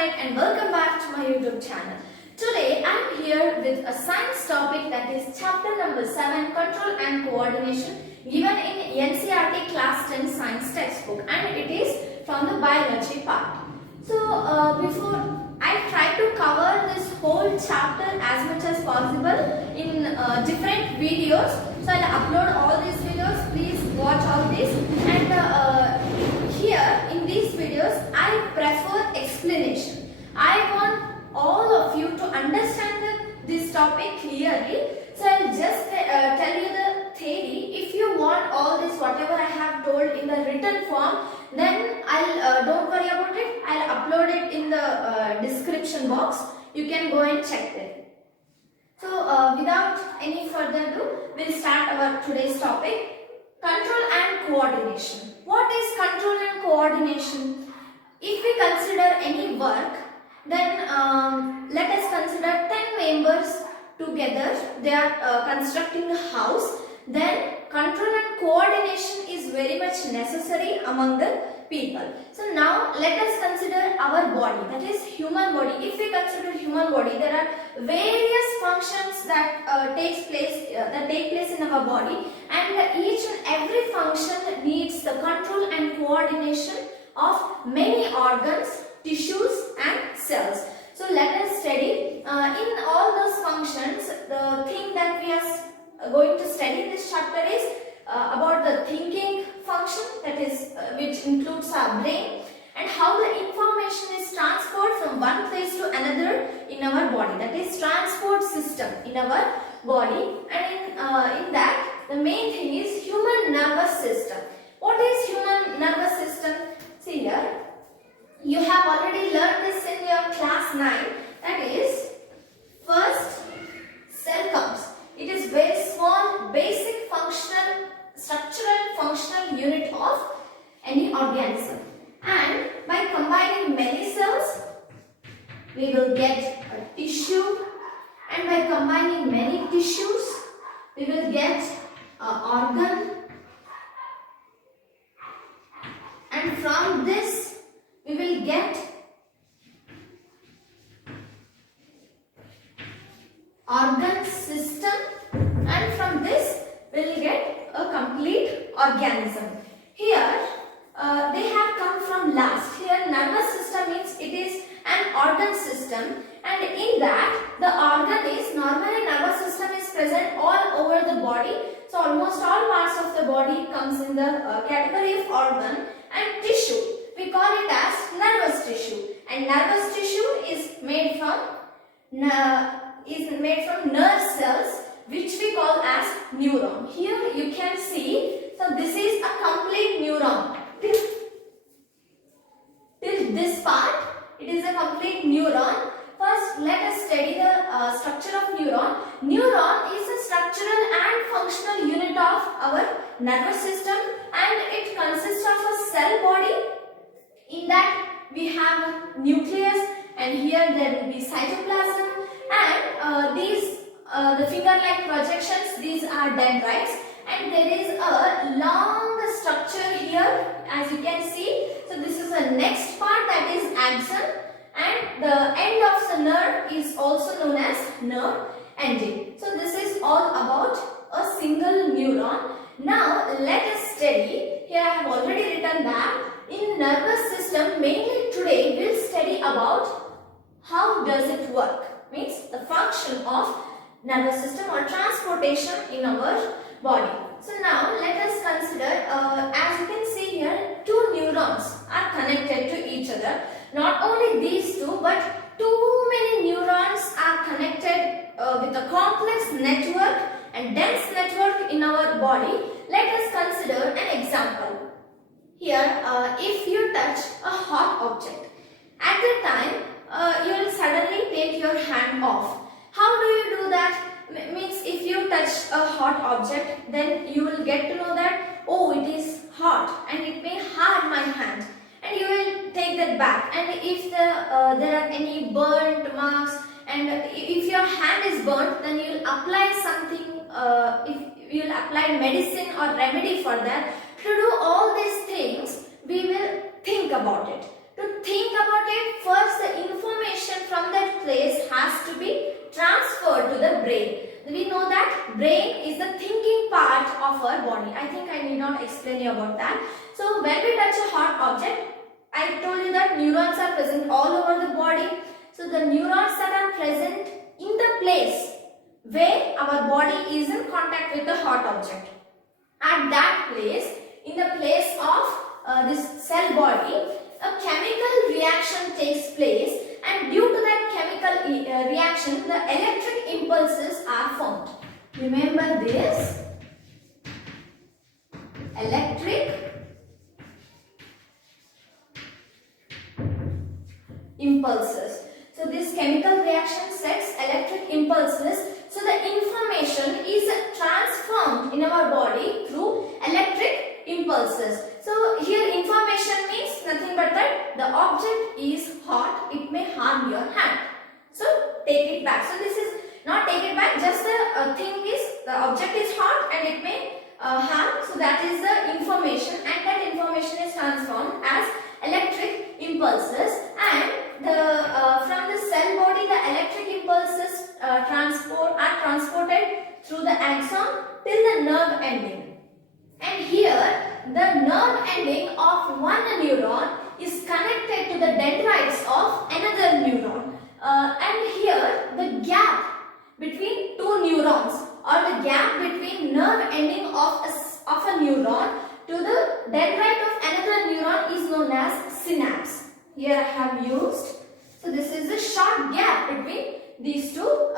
Naik and welcome back to my YouTube channel. Today I am here with a science topic, that is chapter number 7, Control and Coordination, given in NCERT Class 10 Science textbook, and it is from the biology part. So before I try to cover this whole chapter as much as possible in different videos. So I will upload all these videos. Please watch all this. And here in these videos I prefer explanation. I want all of you to understand this topic clearly. So I will just tell you the theory. If you want all this whatever I have told in the written form, then I'll don't worry about it. I'll upload it in the description box. You can go and check it. So without any further ado, we'll start our today's topic, control and coordination. What is control and coordination? If we consider any work, then let us consider 10 members together. They are constructing a house. Then control and coordination is very much necessary among the people. So now let us consider our body, that is human body. If we consider human body, there are various functions that take place in our body, and each and every function needs the control and coordination of many organs, tissues and cells. So let us study in all those functions. The thing that we are going to study in this chapter is about the thinking function, that is which includes our brain, and how the information is transferred from one place to another in our body, that is transport system in our body. And in that the main thing is human nervous system. What is human nervous system? See here, you have already learned this in your class 9, that is first cell comes. It is very small basic functional structural functional unit of any organism, and by combining many cells we will get a tissue, and by combining many tissues we will get an organ, and from this we will get organ system, and from this we will get a complete organism. Here they have come from last. Here nervous system means it is an organ system, and in that the organ is, normally nervous system is present all over the body. So almost all parts of the body comes in the category of organ. And tissue, we call it as nervous tissue, and nervous tissue is made from nerve cells, which we call as neuron. Here you can see, so this is a complete neuron. Till this part, it is a complete neuron. First, let us study the structure of neuron. Neuron is a structural and functional unit of our nervous system, and it consists of a cell body. In that we have a nucleus, and here there will be cytoplasm, and these the finger-like projections, these are dendrites, and there is a long structure here, as you can see. So this is the next part, that is axon, and the end of the nerve is also known as nerve ending. So this is all about a single neuron. Now let us study. Here I have already written that in nervous system, mainly today we will study about how does it work, means the function of nervous system or transportation in our body. So now let us consider, as you can see here, two neurons are connected to each other. Not only these two, but too many neurons are connected with a complex network and dense network in our body. Let us consider an example. Here, if you touch a hot object, at the time you will suddenly take your hand off. How do you do that? Means if you touch a hot object, then you will get to know that, oh, it is hot and it may harm my hand, and you will take that back. And if there are any burnt marks, and if your hand is burnt, then you will apply something, if you will apply medicine or remedy for that. To do all these things, we will think about it. To think about it, first the transferred to the brain. We know that brain is the thinking part of our body. I think I need not explain you about that. So when we touch a hot object, I told you that neurons are present all over the body. So the neurons that are present in the place where our body is in contact with the hot object. At that place, in the place of this cell body, a chemical reaction takes place, and due to that chemical reaction, the electric impulses are formed. Remember this, electric impulses. So this chemical reaction sets electric impulses. So the information is transformed in our body through electric impulses. So here information means nothing but that the object is hot, it may harm your hand. So take it back. So this is not take it back, just the thing is the object is hot and it may harm. So that is the information, and that information is transformed as electric impulses, and the from the cell body the electric impulses are transported through the axon till the nerve ending. And here the nerve ending of one neuron is connected to the dendrites of another neuron. And here the gap between two neurons, or the gap between nerve ending of a neuron to the dendrite of another neuron is known as synapse. Here I have used. So this is the short gap between these two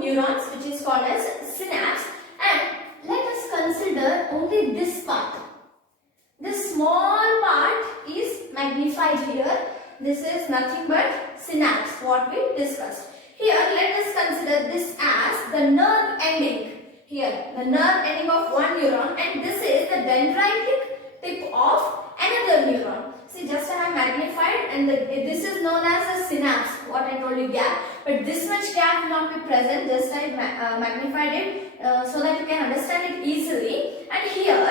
neurons, which is called as synapse. And let us consider only this part. This small part is magnified here. This is nothing but synapse, what we discussed. Here let us consider this as the nerve ending. Here the nerve ending of one neuron, and this is the dendritic tip of another neuron. See, just I have magnified, and this is known as a synapse, what I told you, gap. But this much gap will not be present, just I magnified it so that you can understand it easily. And here,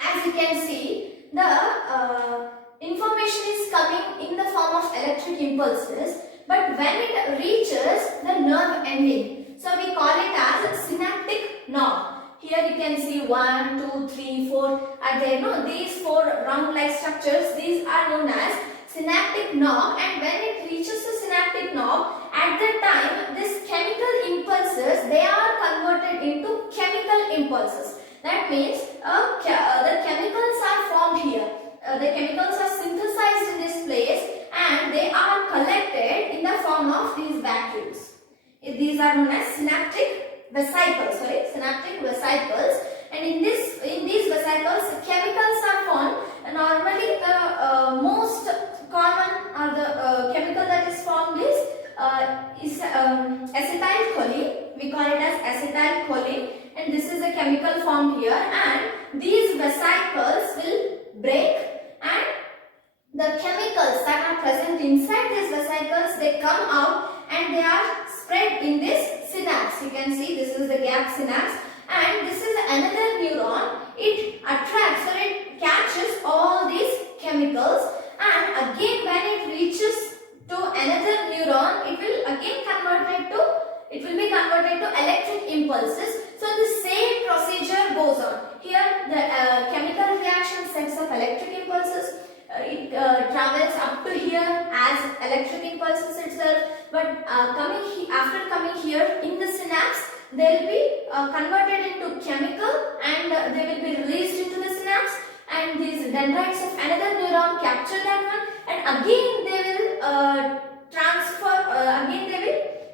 as you can see, the information is coming in the form of electric impulses, but when it reaches the nerve ending, so we call it as synaptic knob. Here you can see 1, 2, 3, 4 are there. No, these 4 round-like structures, these are known as synaptic knob, and when it reaches the synaptic knob, at that time this chemical impulses, they are converted into chemical impulses. That means the chemicals are formed here. The chemicals are synthesized in this place, and they are collected in the form of these vacuoles. These are known as synaptic vesicles. Synaptic vesicles. And in these vesicles, chemicals are formed. And normally, the most common or the chemical that is formed is acetylcholine. We call it as acetylcholine, and this is the chemical formed here. And these vesicles will break, and the chemicals that are present inside these vesicles, they come out and they are spread in this synapse. You can see this is the gap synapse, and this is another neuron. It attracts or it catches all these chemicals, and again when it reaches to another neuron, it will be converted to electric impulses. So the same procedure goes on. Here the chemical reaction sets up electric impulses. It travels up to here as electric impulses itself, but after coming here in the synapse, they will be converted into chemical, and they will be released into the synapse, and these dendrites of another neuron capture that one, and again they will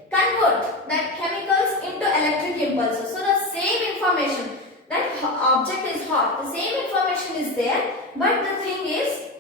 convert that chemicals into electric impulses. So the same information, that object is hot, the same information is there, but the thing is,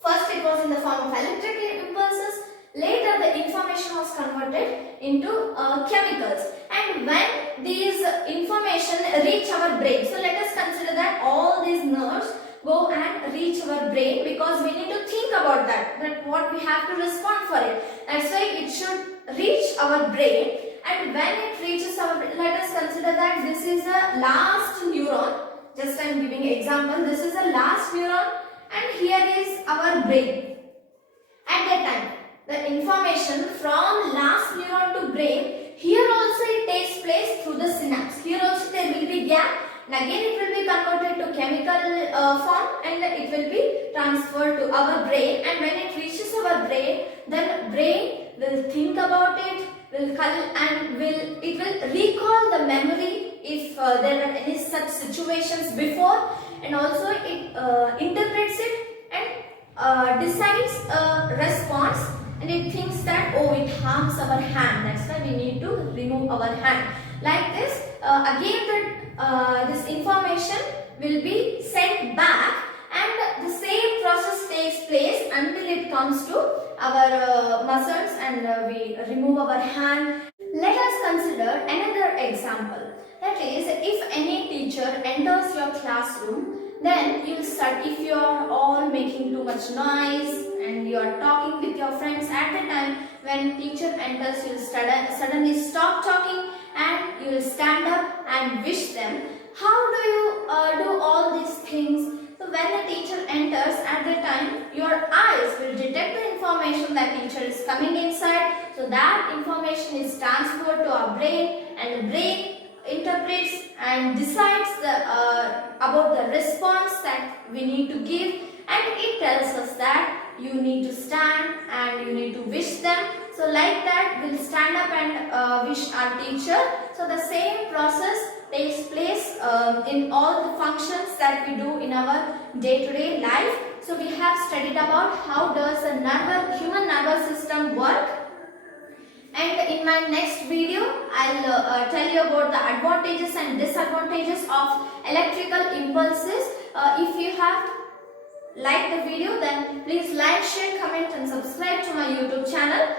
first it was in the form of electric impulses, later the information was converted into chemicals. And when these information reach our brain, so let us consider that all these nerves go and reach our brain, because we need to think about that what we have to respond for it. That's why it should reach our brain, and when it reaches our brain, let us consider that this is a last neuron. Just I am giving an example. This is a last neuron, and here is our brain. At that time, the information from last neuron to brain, here place through the synapse. Here also there will be gap, and again it will be converted to chemical form, and it will be transferred to our brain. And when it reaches our brain, then brain will think about it, it will recall the memory if there are any such situations before, and also it interprets it and decides a response, and it thinks that, oh, it harms our hand, that's why we need to remove our hand. Like this, again this information will be sent back, and the same process takes place until it comes to our muscles, and we remove our hand. Let us consider another example. That is, if any teacher enters your classroom, then you'll start, if you are all making too much noise and you are talking with your friends, at the time when teacher enters, you'll suddenly stop talking and you will stand up and wish them. How do you do all these things? So when the teacher enters, at the time your eyes will detect the information that teacher is coming inside. So that information is transferred to our brain, and the brain interprets and decides about the response that we need to give, and it tells us that you need to stand and you need to wish them. So like that, we'll stand up and wish our teacher. So the same process takes place in all the functions that we do in our day-to-day life. So we have studied about how does the human nervous system work. And in my next video, I'll tell you about the advantages and disadvantages of electrical impulses. If you have liked the video, then please like, share, comment and subscribe to my YouTube channel.